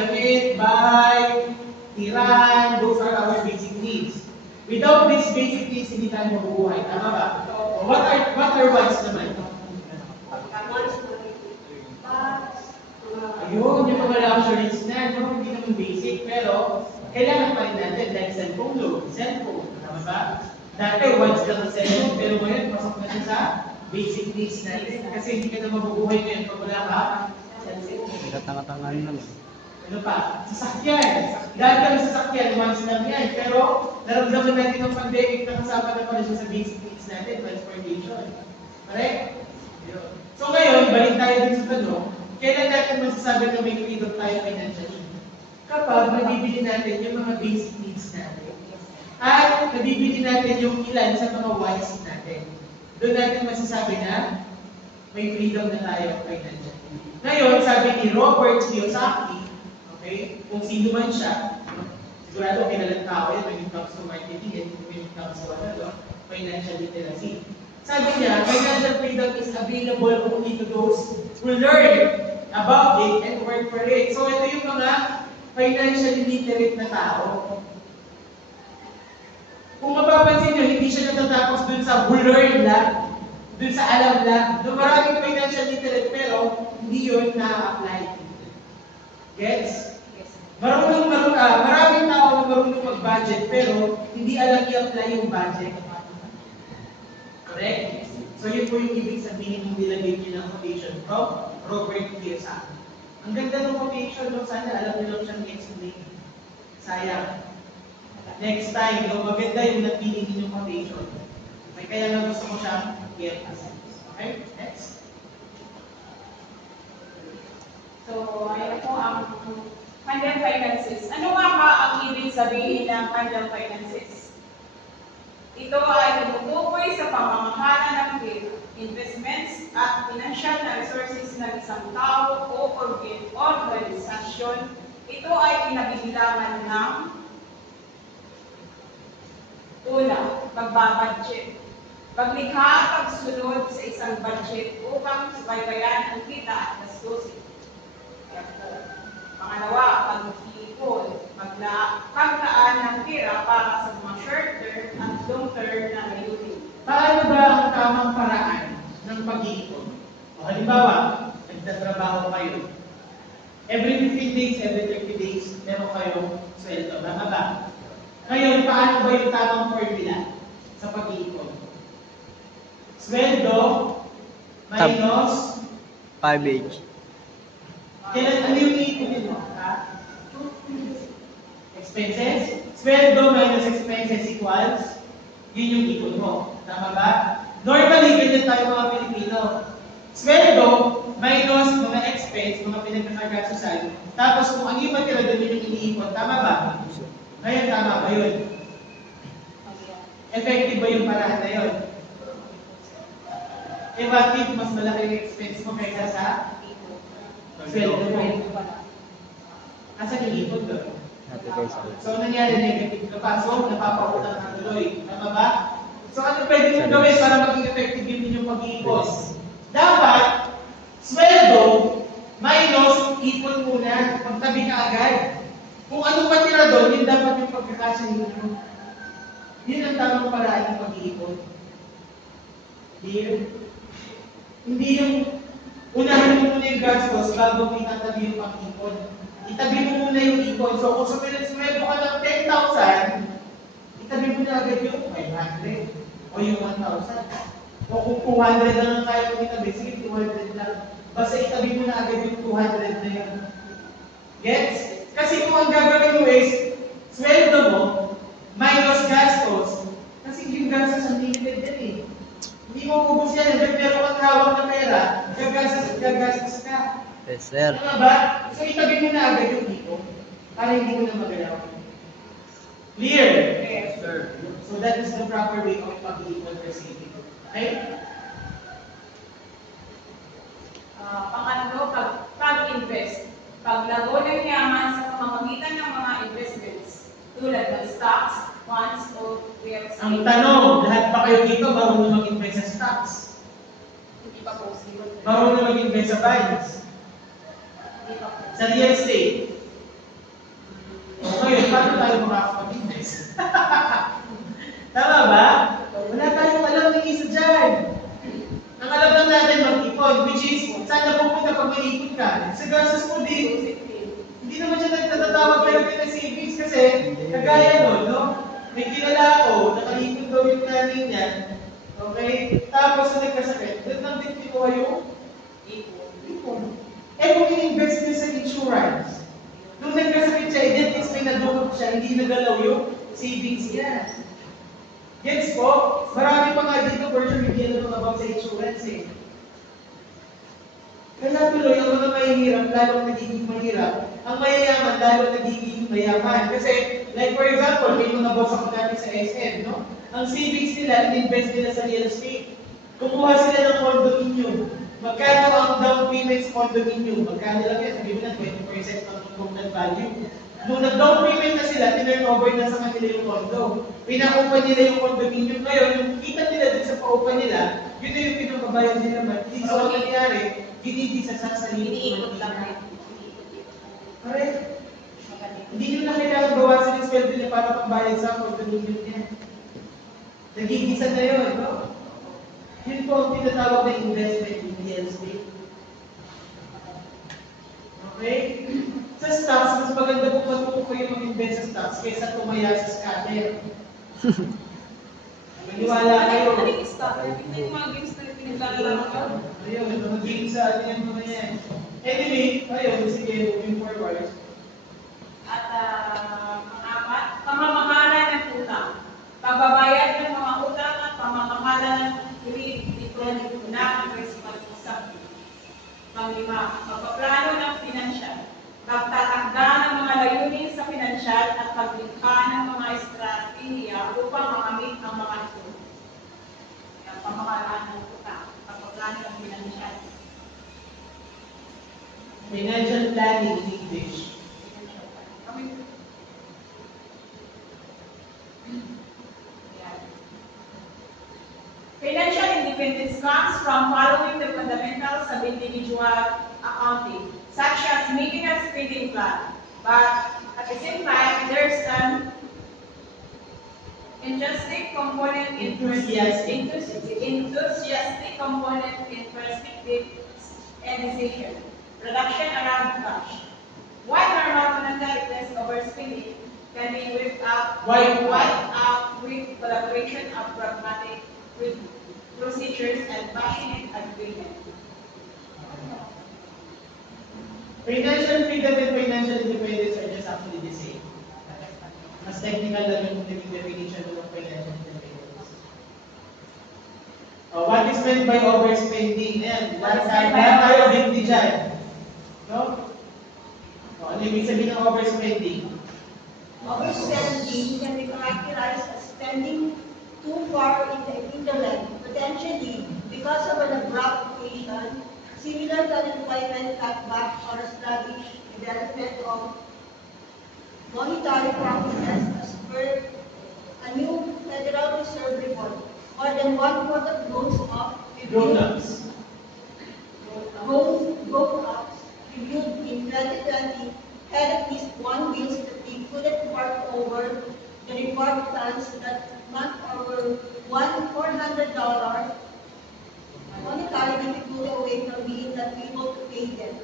damit, bahay, tirahan, those are our basic needs. Without these basic needs, hindi tayo mabubuhay. Tama ba? What are wants naman? Ayun, yung mga luxuries na, no? Hindi naman basic, pero kailangan pa rin natin, like cellphone load, cellphone, tama ba? Dati, once lang ang cellphone, pero ngayon, pasok na siya sa basic needs natin. Kasi hindi ka na mabubuhay ngayon pag wala ka cellphone. Tanga-tangan na lang. Ano pa? Sasakyan. Dati ang sasakyan, once lang yan. Pero, naramdaman natin ng pandemic na kasama na pala siya sa basic needs natin, transportation. Correct? So ngayon, balik tayo din sa tanong, kailan natin masasabi na may freedom tayo financially? Kapag nabibili natin yung mga basic needs natin. At nabibili natin yung ilan sa mga wants natin. Doon natin masasabi na may freedom na tayo financially. Ngayon, sabi ni Robert Kiyosaki, okay, kung sino man siya, sigurado kilalang tao yan when it comes to marketing and when it comes to financial literacy. Sabi niya, financial freedom is available only to those who learn about it and work for it. So ito yung mga financially literate na tao. Kung mapapansin nyo, hindi siya natatapos dun sa who learn lang, dun sa alam lang. No, maraming financial literate pero hindi yun na-apply. Gets? Maraming tao na marunong mag-budget pero hindi alam i-apply yung budget. Correct? So yun po yung ibig sabihin ng nilagay niyo ng quotation from Robert Kiyosaki. Ang ganda ng quotation, no? Sana alam niyo lang siyang explain. Sayang. Next time, no? Maganda yung napili niyo yung quotation. Okay, kaya nga gusto ko siyang i-emphasize. Okay? Next. So, ayun po ang Kandang Finances. Ano nga ba ang ibig sabihin ng Kandang Finances? Ito ay tumutukoy sa pamamahala ng pera, investments at financial na resources ng isang tao o organisasyon. Ito ay pinabibilangan ng una, pagbabudget. Paglikha at pagsunod sa isang budget upang subaybayan ang kita at gastusin. Pangalawa, pag-iipon, paglaan ng pera para sa mga short-term at long-term na layunin. Paano ba ang tamang paraan ng pag-iipon? O halimbawa, nagtatrabaho kayo. Every 15 days, every 30 days, meron kayong sweldo. Tama ba? Ngayon, paano ba yung tamang formula sa pag-iipon? Sweldo minus 5H. Kailan ano yung iipon mo? Expenses? Sweldo minus expenses equals, yun yung ipon mo. Tama ba? Normally, ganyan tayo mga Pilipino. Sweldo minus mga expense, mga pinagkakagastusan. Tapos kung ano yung matira doon yung iniipon, tama ba? Ngayon, tama ba yun? Effective ba yung paraan na yun? Eh, bakit mas malaki yung expense mo kaysa sa sweldo mo? Asan yung ipon doon? So, nangyari negative ka pa. So, napapautang ka tuloy. Tama ba? So, ano pwede mong gawin para maging effective yung inyong pag-iipon? Dapat, sweldo minus ipon muna. Magtabi ka agad. Kung anong matira doon, yun dapat yung pagkakasya ninyo. Yun ang tamang paraan ng pag-iipon. Clear? Hindi yung unahin mo muna yung gastos bago mo itatabi yung pag-ipon. Itabi mo muna yung ipon. So, kung sweldo ka ng 10,000, itabi mo na agad yung 500 o yung 1,000. O kung 200 lang ang kaya mo itabi, sige, 200 lang. Basta itabi mo na agad yung 200 na yun. Gets? Kasi kung ang gagawin mo is, sweldo mo, minus gastos, kasi yung gastos ang limited din eh. Hindi mo ubus yan, pero kung hawak na pera, gagastos ka. Yes, sir. Tama ba? So itabi mo na agad yung ipon, para hindi mo na magalaw. Clear? Yes, sir. So that is the proper way of pag-iipon per saving. Okay? Pangatlo, pag-invest. Paglago ng yaman sa pamamagitan ng mga investments tulad ng stocks, bonds, o real estate. Ang tanong, lahat ba kayo dito marunong mag-invest sa stocks? Hindi pa possible. Marunong mag-invest sa bonds? Hindi pa possible. Sa real estate? Kagaya nun, no? May kilala ako, nakaipon daw yung nanay niya, okay? Tapos nung nagkasakit, doon lang din kinuha yung ipon. Eh kung i-invest niya sa insurance, nung nagkasakit siya, at least may nadukot siya, hindi nagalaw yung savings niya. Gets po? Marami pa nga dito version hindi alam about sa insurance eh. Kaya tuloy, ang mga mahihirap, lalong nagiging mahirap. Ang mayayaman, lalong nagiging mayaman. Kasi, like for example, may mga boss ako dati sa SM, no? Ang savings nila, in-invest nila sa real estate. Kumuha sila ng condominium. Magkano ang down payment sa condominium? Magkano lang yan? Sabi mo na 20% ng total value. Nung nag-down payment na sila, tinurnover na sa kanila yung condo. Pinakupa nila yung condominium. Ngayon, yung kita nila dun sa paupa nila, yun na yung pinagbabayad nila naman. Hindi so, ang nangyari, hindi sa sasalita. Iniikot lang. Correct. Hindi nyo na kailangan bawasan yung sweldo niya para pambayad sa condominium niya. Nagigisa na yun, no? Yun po ang tinatawag na investment in real estate. Okay? Sa stocks, mas maganda po matuto kayo mag-invest sa stocks kaysa tumaya sa scatter. Maniwala kayo. Ano yung stock? Hindi yung mga games na pinaglalaro ko. Ayun, mga games sa atin yung mga yan. Anyway, ayun, sige, moving forward. At pang-apat, pamamahala ng utang. Pagbabayad ng mga utang at pamamahala ng electronic na principal usap. Pang-lima, pagpaplano ng pinansyal. Pagtatakda ng mga layunin sa pinansyal at paglikha ng mga estratehiya upang makamit ang mga ito. Ang pamamahala ng utang. Pagpaplano ng pinansyal. Financial planning in English. Financial independence comes from following the fundamentals of individual accounting, such as making a spending plan. But at the same time, there's an enthusiastic component in perspective and decision. Production around cash. One normal financial request overspending can be wiped out with collaboration of pragmatic with procedures and passionate agreement. Financial freedom and financial independence are just actually the same. Mas technical lang yung definition ng financial independence. What is meant by overspending? Yan, lahat tayo bigti dyan. No? Ano yung sabihin ng overspending? Overspending can be characterized as spending too far in the length, potentially because of an abrupt occasion, similar to unemployment cutback or sluggish development of monetary practices as per a new Federal Reserve report. More than 1/4 of Grown-ups. grown-ups reviewed in 2020 had at least one bill that they couldn't work over. The report plans that month over $400 monetary difficulty away from being not able to pay them.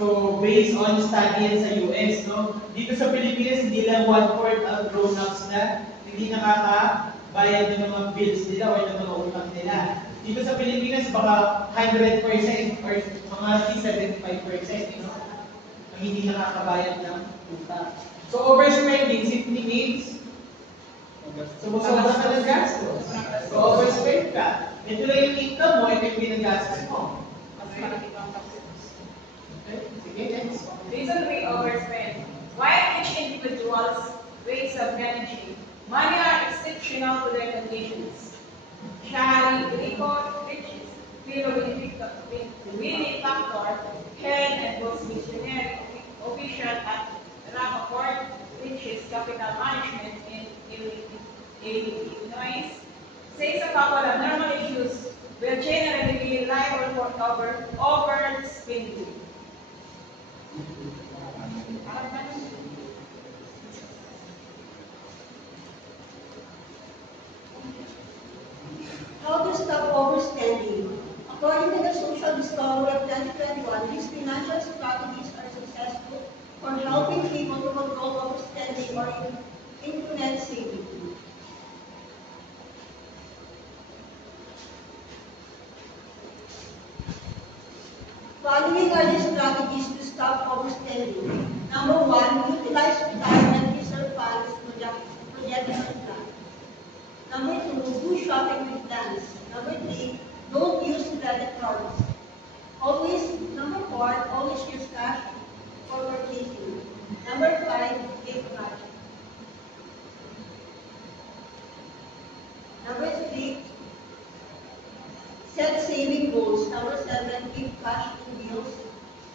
So, based on study yan sa US, no? Dito sa Pilipinas, hindi lang 1/4 ang grown-ups na hindi nakakabayad ng mga bills nila o ng mga utang nila. Dito sa Pilipinas, baka 100% or mga 75%, no? Ang hindi nakakabayad ng utang. So, overspending simply means sumusobra ka ng gastos. So, overspend ka. Ito lang yung income mo, ito yung ginagastos mo. Okay? Sige, next. Reason we overspend. While each individual's ways of managing money are exceptional to their conditions. Shari, Rico, Riches, Willie Factor, head and most missionary official at Rappaport, Riches Capital Management in Illinois, says a couple of normal issues will generally be liable for overspending. How to stop overspending? According to the Social Discovery of 2021, these financial strategies are successful for helping people to control overspending or influence do shopping with plans. Number 3, don't use credit cards. Number 4, always use cash for purchasing. Number 5, give cash. Number 6, set saving goals. Number 7, give cash in bills.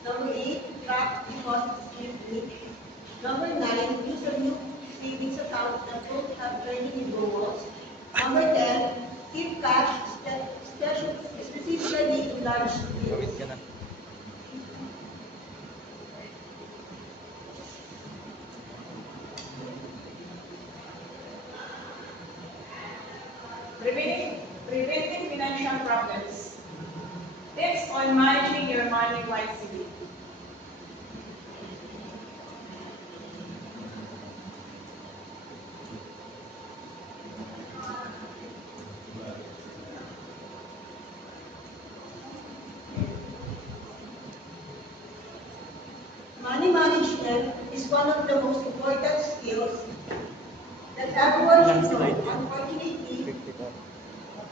Number 8, track deposits strictly. Number 9, use a new savings account that don't have training withdrawals. Number 10, keep cash specifically in large bills. Preventing financial problems. Tips on managing your money wisely. Money management is one of the most important skills that everyone should know. Unfortunately,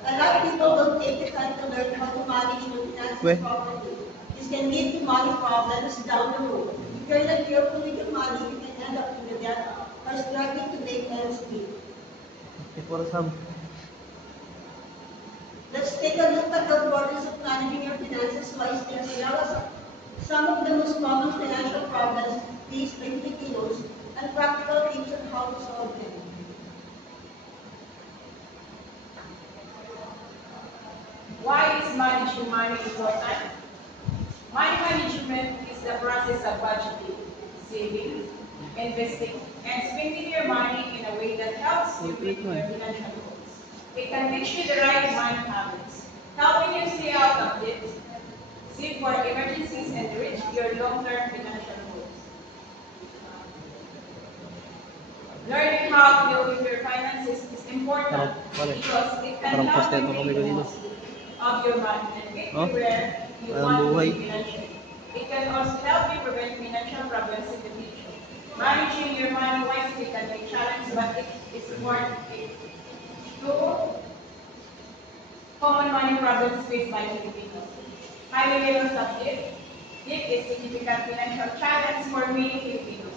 a lot of people don't take the time to learn how to manage their finances properly. This can lead to money problems down the road. If you're not careful with your money, you can end up in the debt or struggling to make ends meet. Let's take a look at the importance of managing your finances wisely as well as some of the most common financial problems faced by Filipinos and practical tips on how to solve them. Why is managing money important? Money management is the process of budgeting, saving, investing, and spending your money in a way that helps you meet your financial goals. It can teach you the right money habits, helping you stay out of debt, save for emergencies, and reach your long-term financial goals. Learning how to deal with your finances is important because it can help you make the most of your money and get you where you want to be financially. It can also help you prevent financial problems in the future. Managing your money wisely can be a challenge, but it is important. Two common money problems faced by Filipinos. High levels of debt. Debt is a significant financial challenge for many Filipinos.